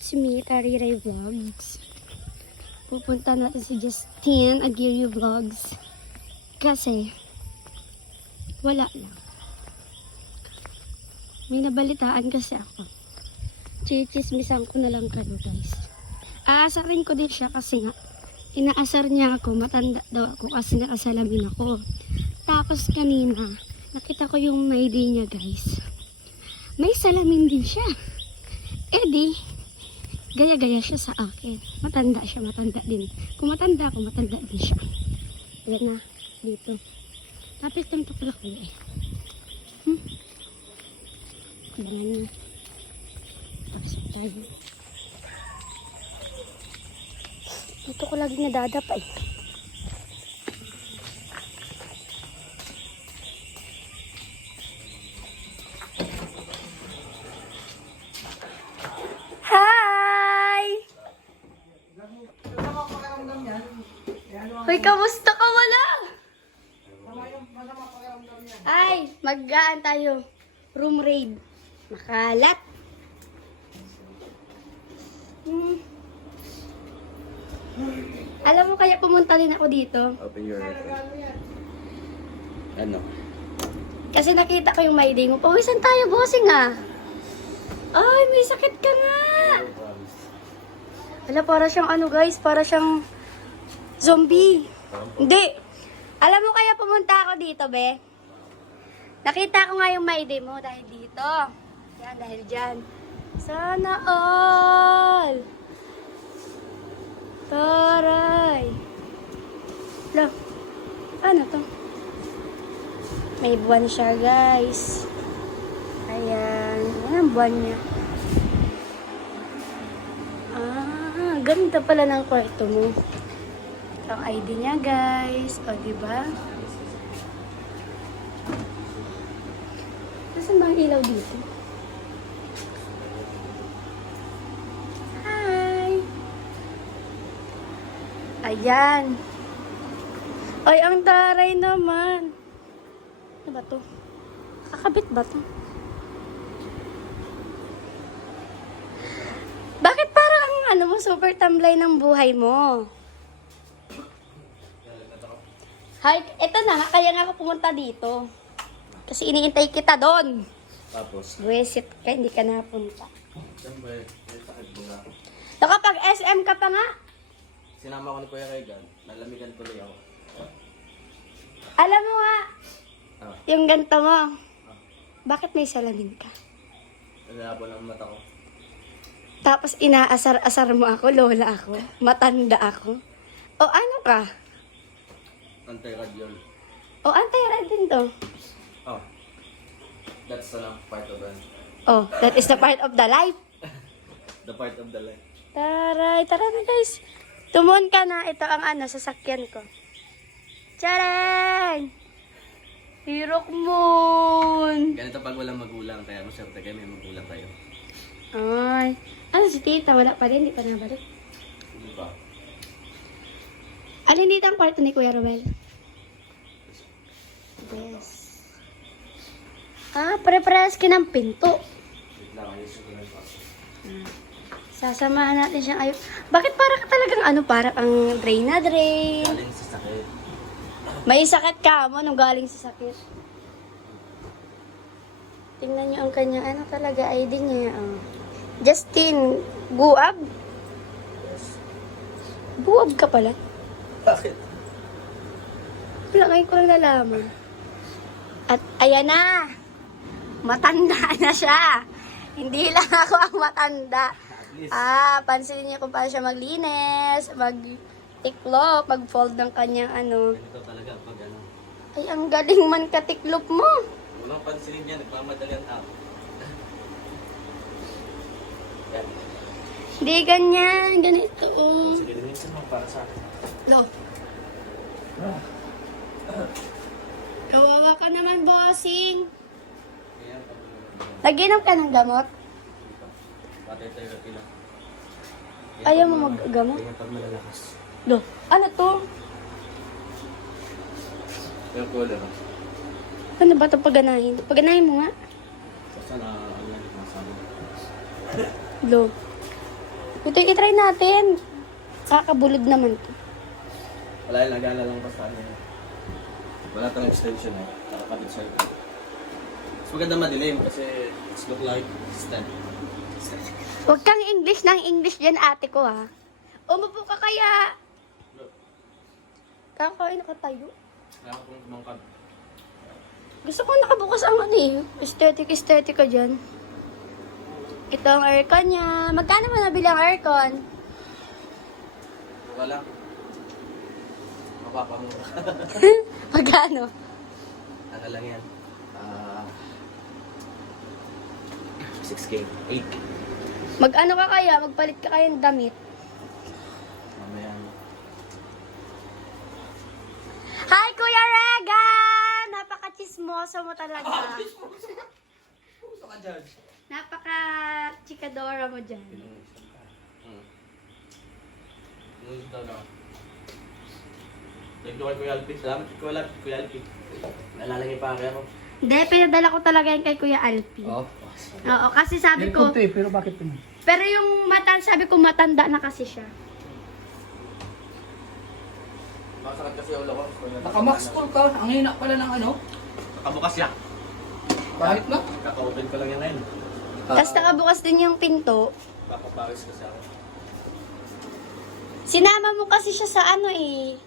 It's me, Tariray Vlogs. Pupunta natin si Justin Aguirre Vlogs. Kasi, wala lang. May nabalitaan kasi ako. Chichismisan ko na lang kayo, guys. Aasarin ko din siya kasi nga, inaasar niya ako, matanda daw ako kasi nakasalamin ako. Tapos kanina, nakita ko yung ID niya, guys. May salamin din siya. Eh di, gaya-gaya siya sa akin. Matanda siya, matanda din. Kung matanda ako, matanda din siya. Ayan na, dito. Tapos ito pala ko eh. Abangan niya. Tapos tayo. Dito ko lagi nadadapa eh. Hoy, kamusta ka wala? Ay, mag-gaan tayo. Room raid. Makalat. Alam mo kaya pumunta din ako dito? Open your ano? Kasi nakita ko yung may day mo. Pawisan tayo, bossing ah. Ay, may sakit ka nga. Wala, para siyang ano guys, para siyang zombie. Hindi. Alam mo kaya pumunta ako dito, be? Nakita ko nga yung may day mo dahil dito. Yan, dahil dyan. Sana all. Taray. Look. Ano to? May buwan siya, guys. Ayan. Yan ang buwan niya. Ah, ganda pala ng kwarto mo. Ang ID niya, guys. O, diba? Nasaan ba ang ilaw dito? Hi! Ayan. Ay, ang taray naman. Ano ba to? Kakabit ba to? Bakit parang ang ano mo, super tamlay ng buhay mo? Hi, eto na, kaya nga ako pumunta dito. Kasi iniintay kita doon. Tapos? Buwisit ka, hindi ka napunta. Siyempre, may sakit mo nga. Nakapag SM ka pa nga. Sinama ko ni Kuya Regan, nalamigan tuloy ako. Alam mo nga, yung ganito mo. Bakit may salamin ka? Nalabo ng mata ko. Tapos inaasar-asar mo ako, lola ako, matanda ako. O ano ka? Anti-radiol. O anti-red din to. Oh. That's part of it. Oh, that is the part of the life. The part of the life. Taray, tara na guys. Tumuon ka na, ito ang ano, sasakyan ko. Tcharan! Hirok moon! Ganito pag walang magulang, kaya maswerte kayo may magulang tayo. Ay, ano si tita? Wala pa rin, hindi pa nabalik. Hindi ba? Alin dito ang kwarto ni Kuya Romel? Yes. Ah, pare-parehas kinang pinto. Wait lang, ayusin ko lang pa. Sasamahan natin siyang ayun. Bakit para ka talagang ano, para ang drain na drain? Galing sa sakit. May sakit ka mo nung galing sa sakit. Tingnan niyo ang kanyang ano talaga ID niya. Oh. Justin, buab? Buab ka pala? Bakit? Wala, ngayon ko lang nalaman. At ayan na. Matanda na siya. Hindi lang ako ang matanda. Ah, pansinin niyo kung paano siya maglinis, mag-tiklop, mag-fold ng kanyang ano. Ganito talaga pag ano. Ay, ang galing man katiklop mo. Walang pansinin niya, nagmamadali ang tao. Yan. Hindi ganyan, ganito. Oh. Sige, linisin mo para sa akin. Lo. Kawawa ka naman, bossing. Ayan, Nag-inom ka ng gamot? patay tayo lang. Ayaw mo maggamot? Tingnan pag malalakas. Lo, ano to? Yung cooler. Ano ba ito paganahin? Paganahin mo nga. Sana ano yan, masabi. Lo. Ito yung itry natin. Kakabulod naman to. Wala yung nagala lang pa sa ano. Wala tayong extension eh. Nakakabit sa ito. Mas maganda madilim kasi it's look like stand. Huwag kang English ng English dyan, ate ko, ha. Umupo ka kaya. Kakain ka tayo. Kaya ako pong kumangkad. Gusto ko nakabukas ang ano eh. Aesthetic ka dyan. Ito ang aircon niya. Magkano mo nabili ang aircon? Wala. Mapapamura. Magkano? Ano lang yan? 6K. 8. Mag-ano ka kaya? Magpalit ka kaya ng damit? Mamaya. Hi, Kuya Regan! Napaka-chismoso mo talaga. Gusto ka dyan? Napaka-chikadora mo dyan. Gusto daw na. Thank you kay Kuya Alpi. Salamat kay Kuya Alpi. Nalalagay pa ako. Hindi, pinadala ko talaga yan kay Kuya Alpi. Oo. Oo, kasi sabi ko... pero bakit yun? Pero yung sabi ko matanda na kasi siya. Makasakit kasi ulo ko. Naka-max full ka. Ang hina pala ng ano. Nakabukas yan. Bakit na? Kaka-open ko lang yan ngayon. Tapos nakabukas din yung pinto. Papapawis kasi ako. Sinama mo kasi siya sa ano eh.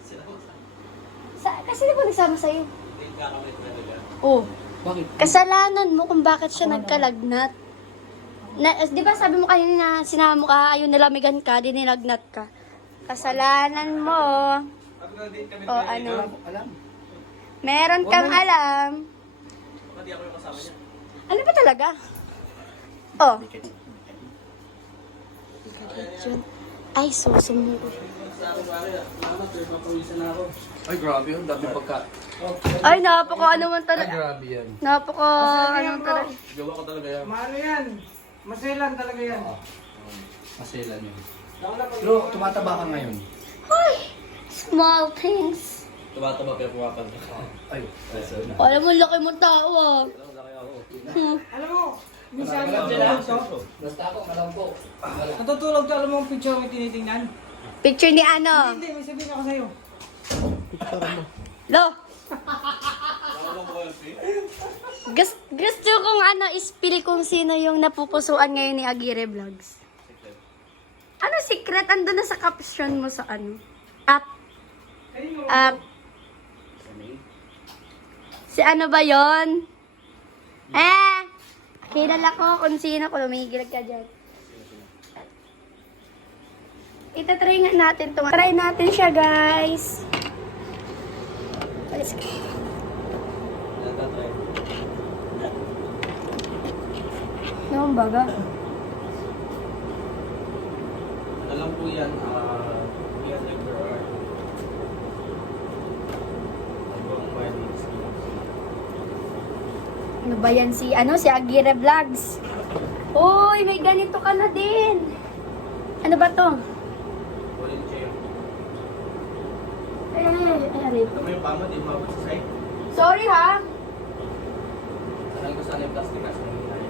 Sila ko sa... Kasi di ba nagsama sa'yo? Hindi kakamit na nila. Oh. Bakit? Kasalanan mo kung bakit siya nagkalagnat. Di ba sabi mo kanina na sinama mo ka, ayun nilamigan ka, di nilagnat ka. Kasalanan mo. O ano? Alam. Meron kang alam. Baka di ako yung kasama niya. Ano ba talaga? Oh. Ay, susumo ko. Sa akin pare, salamat eh, papawisan na ako. Ay, grabe yun. Dami pagka... Ay, napaka ano man Ay, talaga. grabe yan. Napaka ano talaga. Gawa ko talaga yan. Maano yan? Maselan talaga yan. Maselan yun. Pero tumataba ka ngayon. Ay, small things. Tumataba pero pumapan. Ay, Alam mo, laki mo tao ah. Laki ako. Alam mo, minsan natutulog to. basta ako, malam po. Natutulog to, alam mo ang picture may tinitingnan? Picture ni ano? Hindi, may sabihin ako sa'yo. Lo. Gusto kong ano, ispili kung sino yung napupusuan ngayon ni Aguirre Vlogs. Ano secret? Ando na sa caption mo sa ano? At, si ano ba yon? Kilala ko kung sino, kung lumigil ka dyan. Itatry nga natin to. Try natin siya, guys. Let's go. Ano baga? Ano lang po yan, yan regular. Ano ba yan si Aguirre Vlogs? Uy, may ganito ka na din. Ano ba to? Ay. Ito mo yung pama, di mo abot sa side. Sorry ha. Alam ko sana yung plastic kasi nangyayari.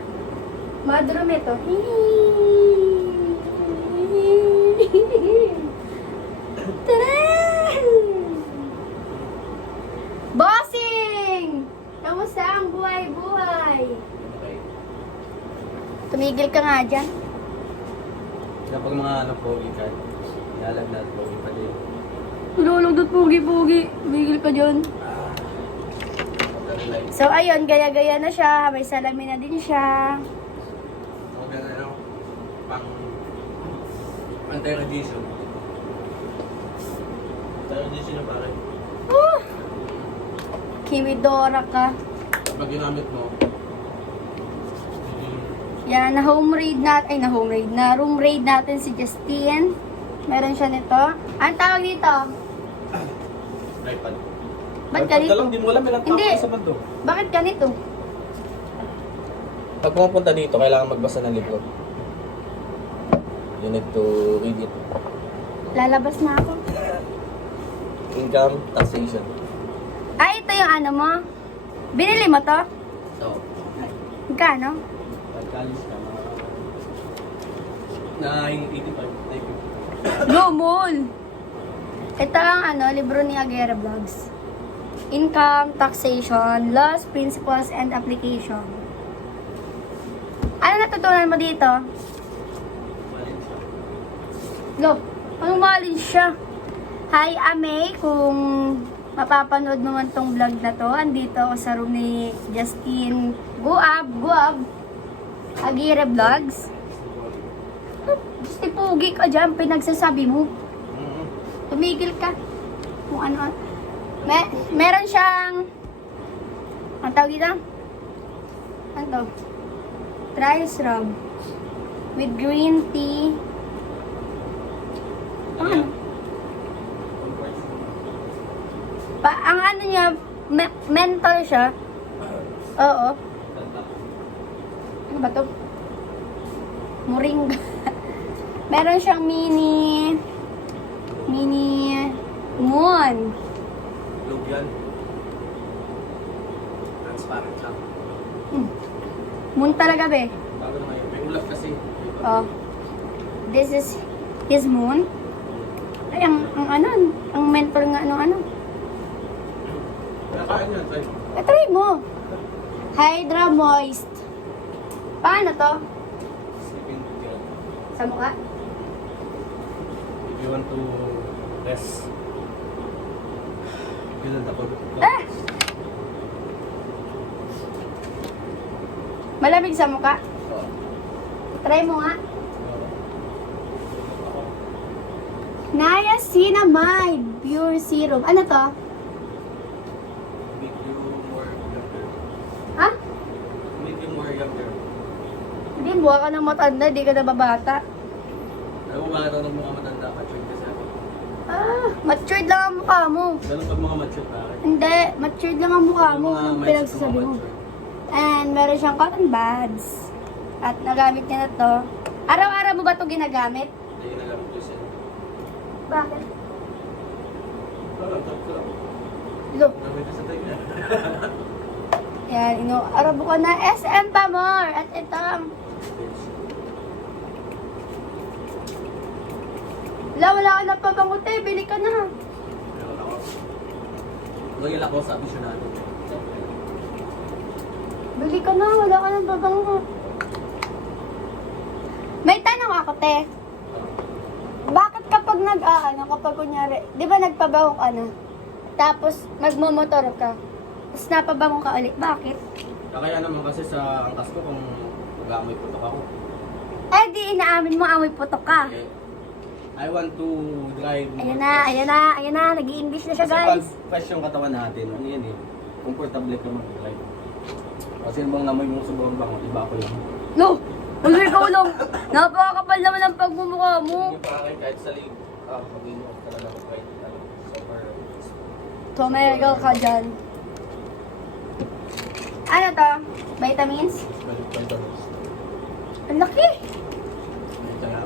Madrum ito. Taran! Bossing! Kamusta ang buhay-buhay? Okay. Tumigil ka nga dyan. Kapag mga ano pogi ka, nalagnat pogi pa din. Tululog doon, pugi-pugi. Tumigil ka dyan. So, ayun, gaya-gaya na siya. May salamin na din siya. Ako gano'n ano, pang anti-radiation. Anti-radiation na pare. Kiwidora ka. Pag ginamit mo, Yan, na-home raid natin. Na-room raid natin si Justine. Meron siya nito. Ang tawag dito? tripod. Ba't ganito? Hindi mo alam ilang Hindi. sa bando. Bakit ganito? Pag pumunta dito, kailangan magbasa ng libro. You need to read it. Lalabas na ako. Income, taxation. Ay, ito yung ano mo. Binili mo to? So, Magkano? pagkalis ka, 985. Go, mall! Ito ang libro ni Agera Vlogs. Income, Taxation, Laws, Principles, and Application. Ano natutunan mo dito? Go! Malin siya. Hi, Ame. Kung mapapanood mo man tong vlog na to, andito ako sa room ni Justin Guab, Agera Vlogs. Gusti pugi ka dyan, pinagsasabi mo. Tumigil ka. Kung ano. Meron siyang, ang tawag dito? Ano to? Trials rub. With green tea. Ano? Ang ano niya, mental siya. Oo. Ano ba to? Moringa. Meron siyang mini moon. Lug yan. Transparent lang. Moon talaga, be. Bago na ngayon. May ulap kasi. Oh. This is his moon. Ay, ang mentor nga, ano. Nakain yan, Tay. Try mo. Hydra Moist. Paano to? Sleeping lug yan. Sa mukha? If you want to rest. Ganun ako. Ah! Malamig sa mukha? Oo. Try mo nga. Niacinamide Pure Serum. Ano to? Make you more younger. Ha? Make you more younger. Hindi, buha ka ng matanda, di ka nababata. Alam mo ba ito ng mga matanda ka? Check kasi ako. Matured lang ang mukha mo. Ganun pag mga mature pa. Hindi, matured lang ang mukha mo. Mga Anong mindset pinagsasabi ng mga mo? mature. And meron siyang cotton buds. At nagamit niya na to. Araw-araw mo ba ito ginagamit? Hindi ginagamit ko siya. Bakit? Wala, top ko lang. Look, Gamit ko sa tayo na. yan, araw ko na SM pa more. At ito, wala ka na pabangote, bili ka na. Meron ako. Lagyan ako sa abisyonado. Bili ka na, wala ka na pabango. May tanong ako, te. Bakit kapag kapag kunyari, di ba nagpabango ka na? Tapos magmomotor ka. Tapos napabango ka ulit. Bakit? Kaya naman kasi sa angkas ko kung mag-aamoy putok ako. Eh, di inaamin mo amoy putok ka. Eh, I want to drive more Ayan fresh. na, nag-i-English na siya, Kasi pag guys. fresh yung katawan natin, ano yan eh, comfortable ka mag-drive. Kasi bang namoy mo sobrang bango, iba ako yun. No! Uloy ka ulong! Napakakapal naman ang pagmumukha mo. Hindi pa akin kahit sa liig, pag-inom ko talaga ako kahit super. Tumegal ka dyan. Ano to? Vitamins? Vitamins. Ang laki! Kaya,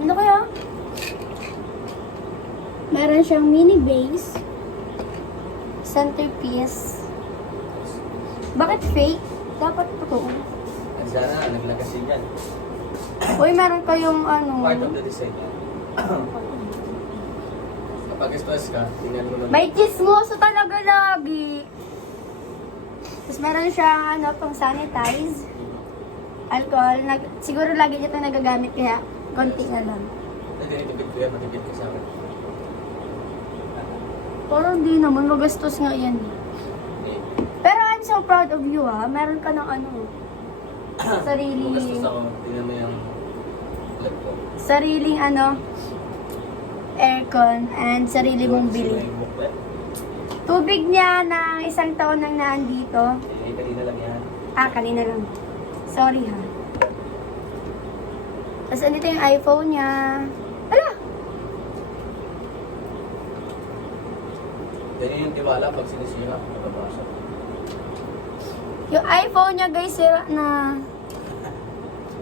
Ano kaya? Meron siyang mini base. Centerpiece. Bakit fake? Dapat totoo. at sana naglagasin yan. Uy, meron kayong Part of the design yan. Kapag stress ka, tingnan mo lang. May chismoso talaga lagi. Tapos meron siyang pang sanitize. Alcohol. Siguro lagi niya ito nagagamit kaya konti na lang. Nagtitipid ko yan, matipid ko sa akin. Pero hindi naman, magastos nga yan. Okay. Pero I'm so proud of you ha. Meron ka ng sariling... Magastos ako, tingnan mo yung clip ko. Sariling aircon and sarili mong bili. Yung booklet. Tubig niya na 1 taon nang naandito. Eh, kanina lang yan. Kanina lang. Sorry ha. Tapos andito yung iPhone niya. Ala! Ganyan yung tiwala pag sinisira, nababasa. Yung iPhone niya guys, sira na.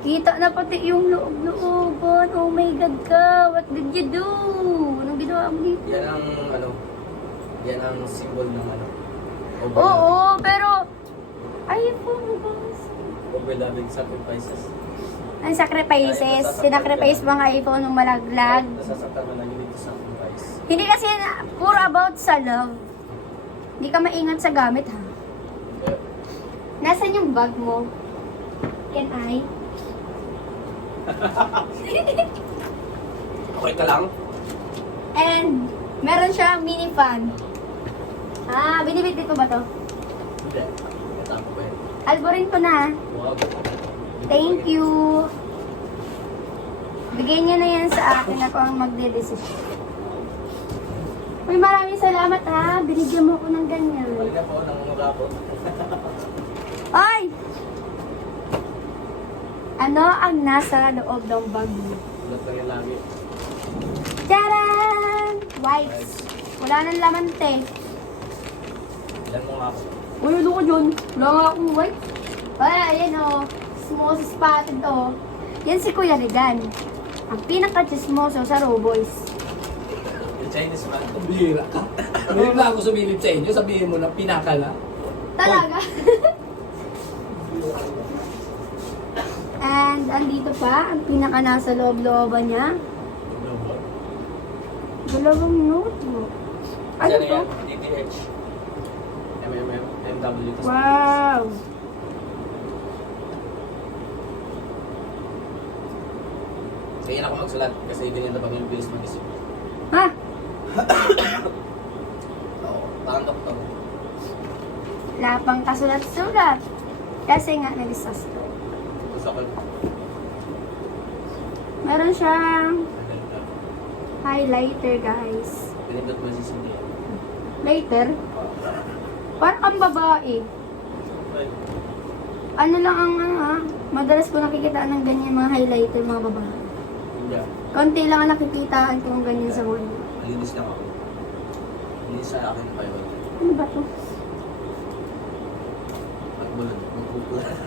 Kita na pati yung loob-looban. Oh my God ka. What did you do? Anong ginawa mo dito? Yan ang yan ang symbol ng Oo, pero iPhone guys. overloving sacrifices. Ang sacrifices. Sinacrifice mga iPhone ng malaglag. Nasasaktan mo na, you need to sacrifice. Hindi kasi puro about sa love. Hindi ka maingat sa gamit ha. Kaya, Nasaan yung bag mo? Can I? okay ka lang? And meron siyang mini fan. Binibitbit mo ba to? Hindi. Katama ko yan. Alborin ko na. Wow. Thank you. Bigay niya na yan sa akin. Ako ang magde-decision. Uy, maraming salamat ha. Binigyan mo ako ng ganyan. Halika po, nangungula po. Ay! Ano ang nasa loob ng bag mo? Ulat lang yan lagi. Tcharan! Wipes. Wala nang laman, te. Ilan mo nga ako. Uy, ano ko dyan? Wala nga akong wipes. Ay, ayan o. Small spotted o. Yan si Kuya Regan. Ang pinaka-chismoso sa Roboys. Yung Chinese man. Bihira ka. Ngayon lang ako sumilip sa inyo, sabihin mo na pinakala. Talaga? And andito pa, ang pinaka nasa loob-looban niya. Dalawang notebook. Ano Diyan to? yan, DTH. MMM, MW. tas- Wow! Kaya na ako magsulat kasi hindi nila pag yung bills mag-isip. Ha? Oo, parang doktor. Wala pang kasulat-sulat. Kasi nga na-disaster. Gusto ko. Meron siyang highlighter, guys. Pinindot mo si Cindy. Lighter? Parang kang babae. Well, Ano lang ang madalas ko nakikita ng ganyan mga highlighter mga babae. hindi. Konti lang ang nakikitaan ko ng ganyan sa mall. Malinis lang ako. Malinis sa akin kayo. Ano ba to? Magbulan. Magbulan.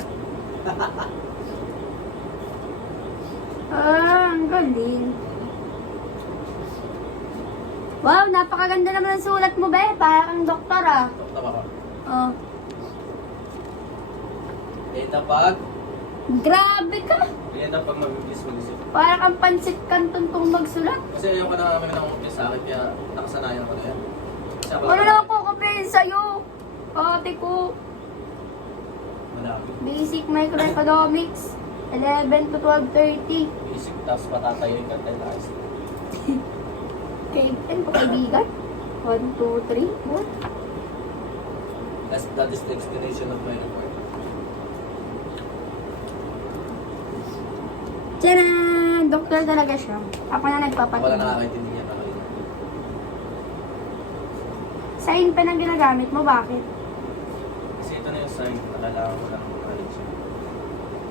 Ang galing. Wow, napakaganda naman ang sulat mo, be. Parang doktor, Doktor ako. Oh. Data pag. Grabe ka. Yan na pag mag-bills mag-isip. Parang ang pansit kanton kong magsulat. Kasi ayoko na kami nang umpis sa akin kaya nakasanayan ko na yan. Kasi ako Ano lang ako kapain sa'yo? Ate ko. Malaki. Basic Microeconomics. 11 to 12:30. Isip tapos matatayoy ka tayo last. Kaibigan ko, kaibigan. 1, 2, 3, 4. That is the explanation of my report. Tcharan! Doktor talaga siya. Ako na Wala nagpapatid. nakakaintindi niya talaga. Sign pa na ginagamit mo, bakit? Kasi ito na yung sign. Nalalaman ko lang kung ano siya.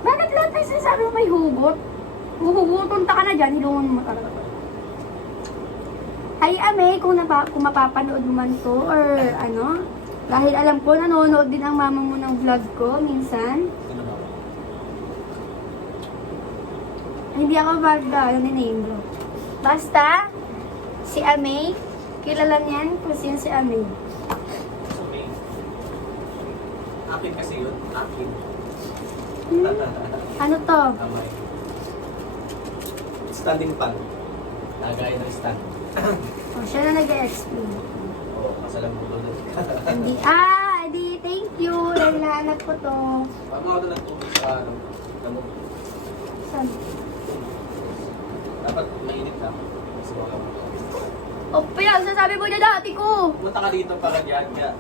Bakit lahat tayo sinasabi mo may hugot? Huhuguton ka na dyan, hilungan mo talaga. Ay, Ame, kung mapapanood mo man to, or ano, dahil alam ko, nanonood din ang mama mo ng vlog ko, minsan. Sino ba? Hindi ako name bro. Basta, si Ame, kilala niyan kung sino si Ame. It's okay. Akin kasi yun. Akin. Ano to? Amay. Standing pan. Nagaya ng stand. O, siya na nag-explain. Oo, kasalang mo doon. Di, thank you. Dahil nahanap ko to. Pag mga doon ng tubig sa ano, damo. Saan? Dapat mainit lang. Mas wala mo. O, pinagsasabi mo na dati ko. Punta ka dito para dyan, kaya.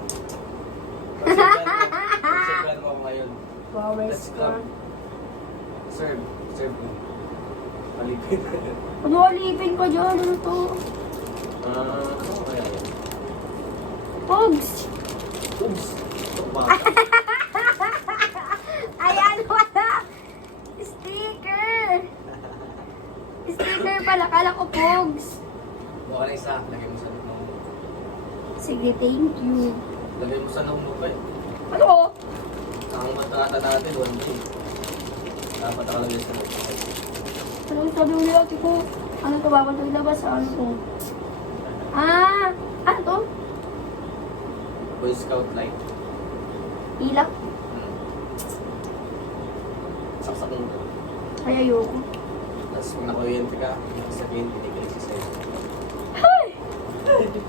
Pagsipan mo ako ngayon. Bawes ka. Serve. Serve mo. Malipit. Ano alipin ko dyan? Ano to? Ano kaya yan? Pogs! Oops! Ito ba? Ayan, wala! Sticker! Sticker pala. Kala ko Pogs. Buka na isa. Lagay mo sa loob mo. Sige, thank you. Lagay mo sa loob mo pa eh. Ano ko? Ang matrata natin, 1G. Dapat nakalagay sa loob. Ano sabi mo nila ko? Ano to? Bawal to ilabas? Ano to? Ano to? Boy Scout light. Ilak? Saksak mo. Kaya ayoko. Tapos kung nakuryente ka, sabihin, tinikilig siya sa'yo.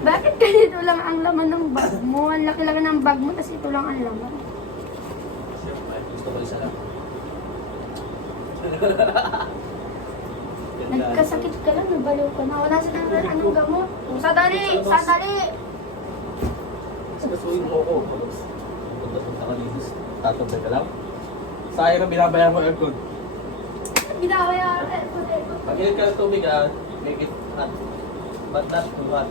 Bakit ganito lang ang laman ng bag mo? Ang laki-laki ng bag mo, tapos ito lang ang laman. Siyempre, gusto ko isa lang. Nagkasakit ka lang, nabaliw ka na. Wala sa anong gamot. Sandali! Sandali! Kasuhin mo ako. Punta ka dito. Tatagdag ka lang. Sayang ang binabayan ko aircon. Binabayaran. Pag-init ka ng tubig make it hot. But not too hot.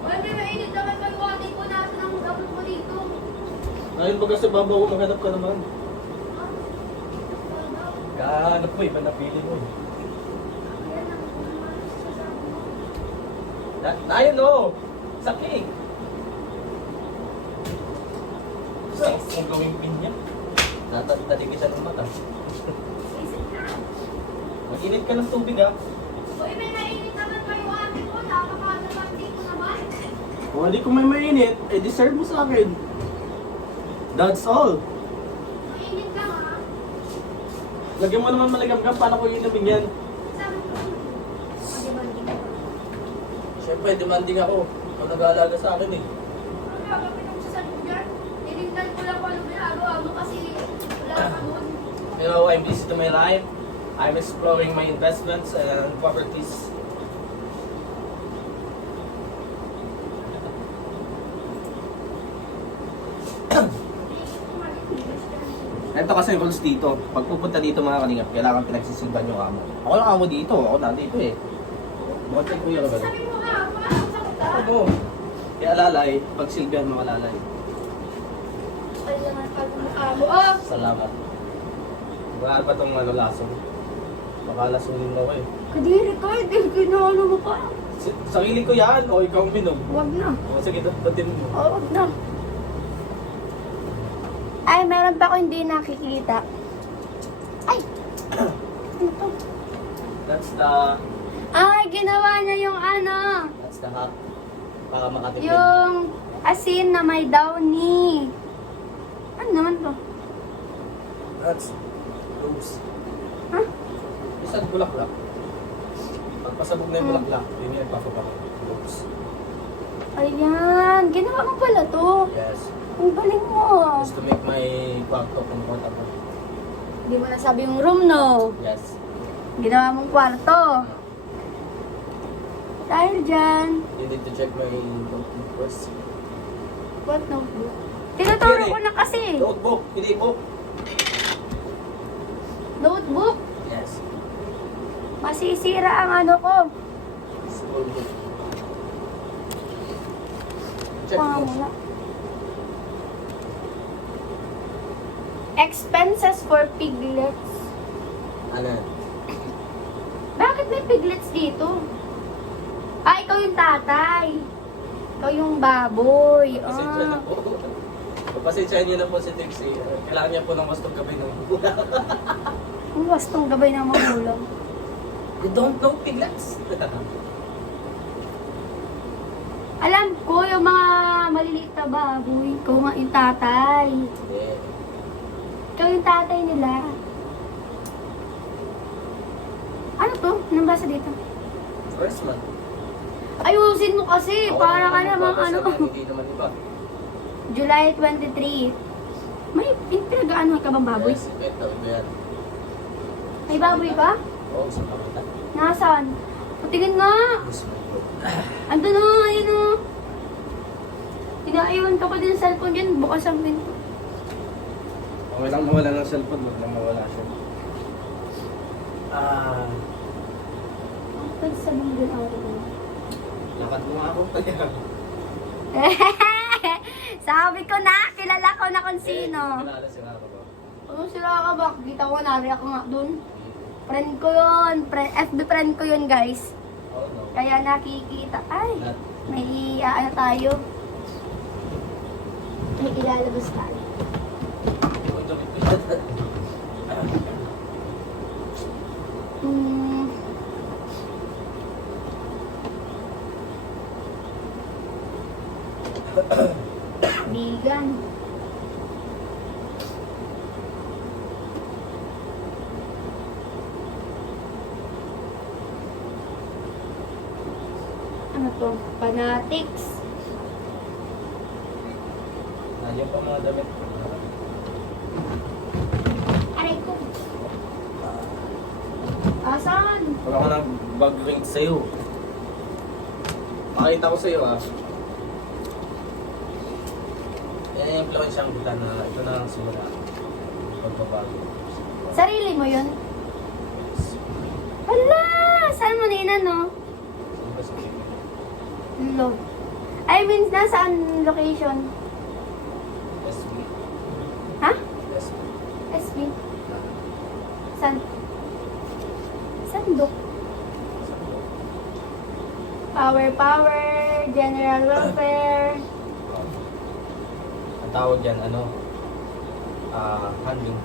Wala may mainit naman pag-wating ko nasa ng gamot mo dito. Ngayon baga sa babaw ko, maghanap ka naman. Kahanap mo, iba napili mo. Ayun o! Sa cake! Kung gawing pinya. Natatali kita ng mata. Mag-init ka ng tubig Uy, may mainit naman pag-wating ko. Nakakatalanting ko naman. Kung hindi ko may mainit, deserve mo sa akin. That's all. Mainit ka ha? Lagyan mo naman maligamgam, paano ko inumin yan? Sabi ko. Mag-ibanding ka. Siyempre, demanding ako. Ikaw nag-aalaga sa akin eh. Ano gagawin ako sa sabi ko dyan? Tinignan ko lang kung ano ginagawa mo kasi wala ka doon. Hello, I'm busy to my life. I'm exploring my investments and properties. Ito kasi rules dito. Pag pupunta dito mga kalingap, kailangan pinagsisilban yung amo. Ako lang amo dito. Ako nandito eh. Bakit ko yung ba? Sabi mo nga, parang sakit ka. Ako. Kaya alalay, pagsilbihan mo alalay. Ay naman pag mukha mo. Oh! Salamat. Wala pa tong lasong. Baka lasunin mo ko eh. Kadiri ka, hindi ginalo mo pa. Sarili ko yan, o ikaw minom. Wag na. O sige, batin mo. Oh, wag na. Ay, meron pa ako hindi nakikita. Ay! Ano to? That's the Ay, ginawa niya yung ano. hack. Para makatipid. Yung asin na may downy. Ano naman to? That's rose. Ha? Isang bulaklak. Pag pasabog na yung bulaklak, yun yung nagpapapak. Rose. Ayan, ginawa mo pala to. Yes. Ang galing mo. Just to make my kwarto comfortable. Hindi mo nasabi yung room, no? Yes. Ginawa mong kwarto. Dahil dyan, You need to check my notebook first. what notebook? Tinuturo ko na kasi. Notebook, hindi book. Notebook? Yes. Masisira ang ano ko. School book. Check Wala. mo. Expenses for piglets. Ano? Bakit may piglets dito? Ah, ikaw yung tatay. Ikaw yung baboy. Pasensya na Ah. po. Pasensya niyo na po si Trixie. Kailangan niya po ng wastong gabi ng bulan. Ang wastong gabay ng magulang. You don't know piglets? Alam ko, yung mga maliliit na baboy. Ikaw nga yung tatay. Hindi. Ikaw yung tatay nila. Ano to? Anong basa dito? First month. Ayusin mo kasi. Ako Para ka naman namang magbabasa ano. ng Hindi naman iba. July 23. May pinag-ano ka bang baboy? Yes, ito, iba yan. May baboy ka? Oo, sa pakita. Nasaan? Patingin nga. Gusto mo ito. Ando na, ayun o. Inaiwan ka pa din sa cellphone dyan. Bukas ang pinto. Okay lang mawala ng cellphone, wag lang mawala siya. Ang pwede sa mga din ako. Lakad mo nga ako. Sabi ko na, kilala ko na kung sino. Kilala sila ako ba? Ano sila ka ba? Kita ko, nari ako nga dun. Friend ko yun. FB friend ko yun, guys. Oh no. Kaya nakikita. Ay, Not. may ano tayo. May ilalabas tayo. Hmm. Vegan. Ano to? Fanatics. Nandiyan pa mga damit. Aray ko. Asan? Wala ka ng bag ring sa'yo. Makita ko sa'yo ah. Yan yung influensyang kita na ito na ang simula. Pagbabago. Sarili mo yun? Hala! Saan mo ninan, no? Sino ba sabihin? Love. I mean, nasaan location? SB. Ha? SB. SB? San? Sandok. Power, general welfare. Ang tawag dyan, ano? Handling.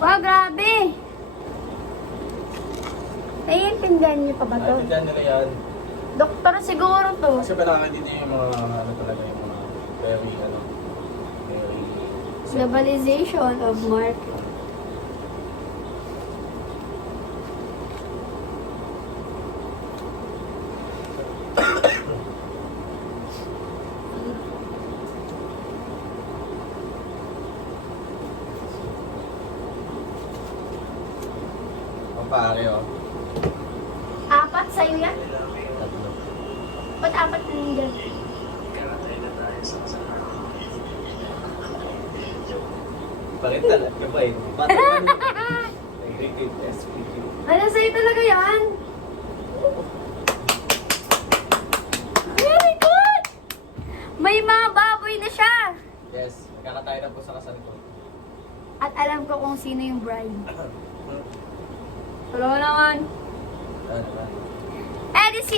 Wow, grabe! Naiintindihan niyo pa ba to? Naintindihan nila yan. Doktor siguro to. Kasi kailangan dito yung mga, ano talaga, yung mga very, very... Globalization of market. Ang pare, oh. Apat sa'yo yan? Tatlo. Ba't apat na nandiyan? Bakit talaga ba eh? Bakit ano? Negative SPQ. Ano sa'yo talaga yan? Very good! May mga baboy na siya! Yes, nagkakatayo na po sa kasal ko. At alam ko kung sino yung bride. Tulungan naman. Ano ba? Eh, di si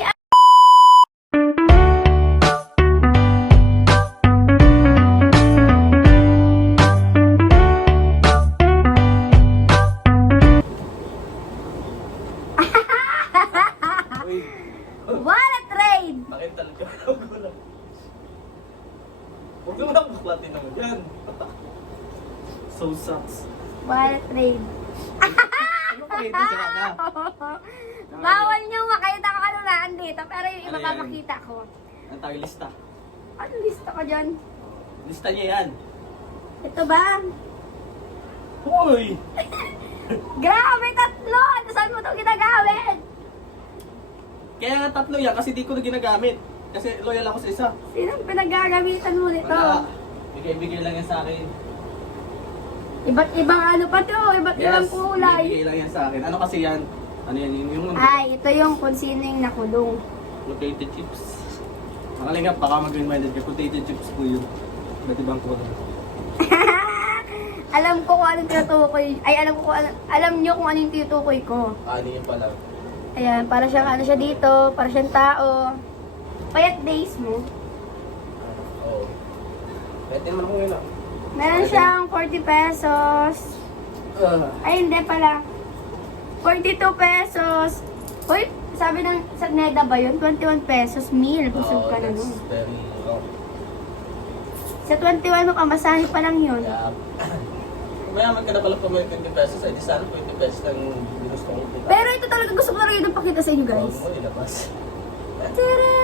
Uy, What a trade! bakit talaga? Huwag mo nang buklatin naman yan. So sucks. What a trade. Ano pa ito sila na? Bawal niyo makita ko ano na andito, pero yung iba Ano yan? papakita ko. Ang tayo lista. Ano lista ka dyan? Lista niya yan. Ito ba? Hoy! Grabe, tatlo! Ano saan mo ito ginagamit? Kaya nga tatlo yan kasi di ko na ginagamit. Kasi loyal ako sa isa. Sinong pinagagamitan mo nito? Wala. Bigay-bigay lang yan sa akin. Iba't ibang ano pa to, iba't ibang kulay. bigay lang yan sa akin. Ano kasi yan? Ano yan? Yung Ay, ito yung kung sino yung nakulong. potato chips. Nakalingap, baka mag-reminded ka. Potato chips po yun. Ba't ibang kulay? Alam ko kung anong tinutukoy. Ay, alam ko kung ano, alam nyo kung anong tinutukoy ko. Ano yun pala? Ayan, para siyang ano siya dito, para siyang tao. Payat days mo. Oo. Pwede naman kung yun ah. Meron siyang 40 pesos. Ay, hindi pala. 42 pesos. Uy, sabi ng sa NEDA ba yun? 21 pesos meal. Busog ka na that's nun. very wrong. Sa 21 mo, kamasahe pa lang yun. Kaya, kung mayaman ka na pala pa may 20 pesos, ay di sana 20 pesos lang ginusto ko kita. Pero ito talaga, gusto ko talaga yung pakita sa inyo, guys. Huwag mo ilabas. Tara!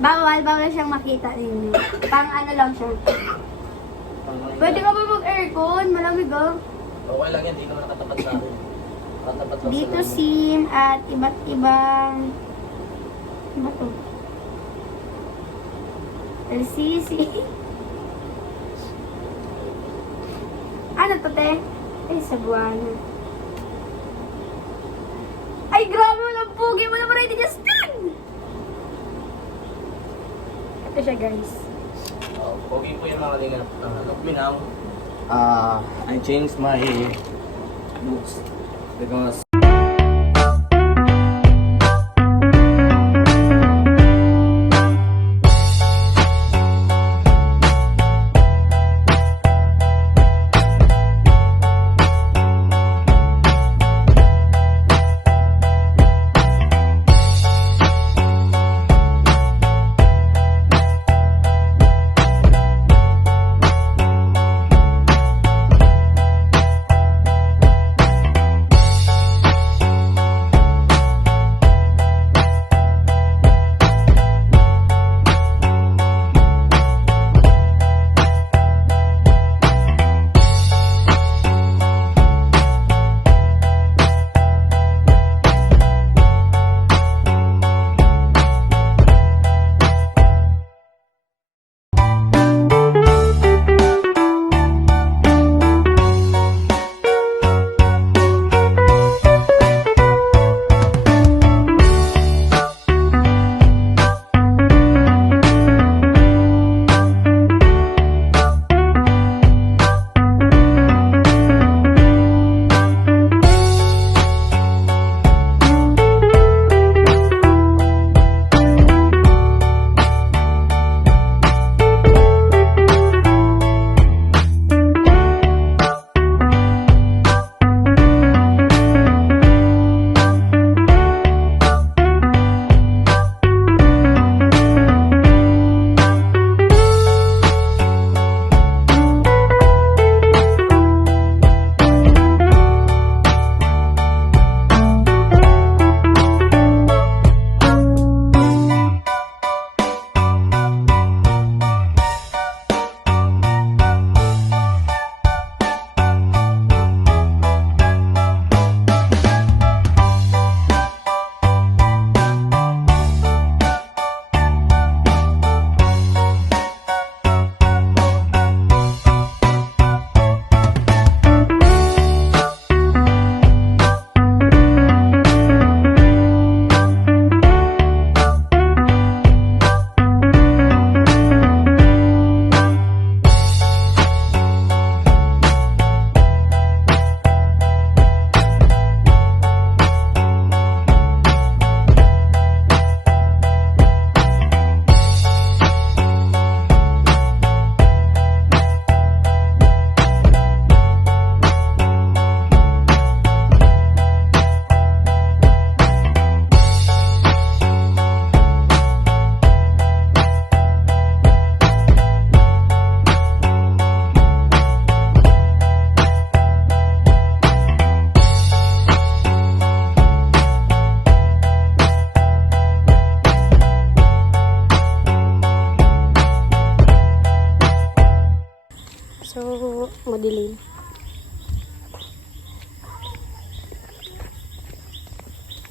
Bawal siyang makita ninyo. Pang ano lang siya. Pwede ka ba mag-aircon? Malamig oh. Okay lang yan, di naman nakatapat sa akin. Nakatapat lang Dito sa SIM at iba't ibang... Ano ba to? LCC. Ano to, te? Ay, sabuana. Ay, grabe! Walang pugi! Walang variety Justin! Ito siya, guys. Pogi po yung mga lingap. Look me now. I changed my books because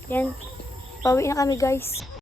Yan. Pauwi na kami guys.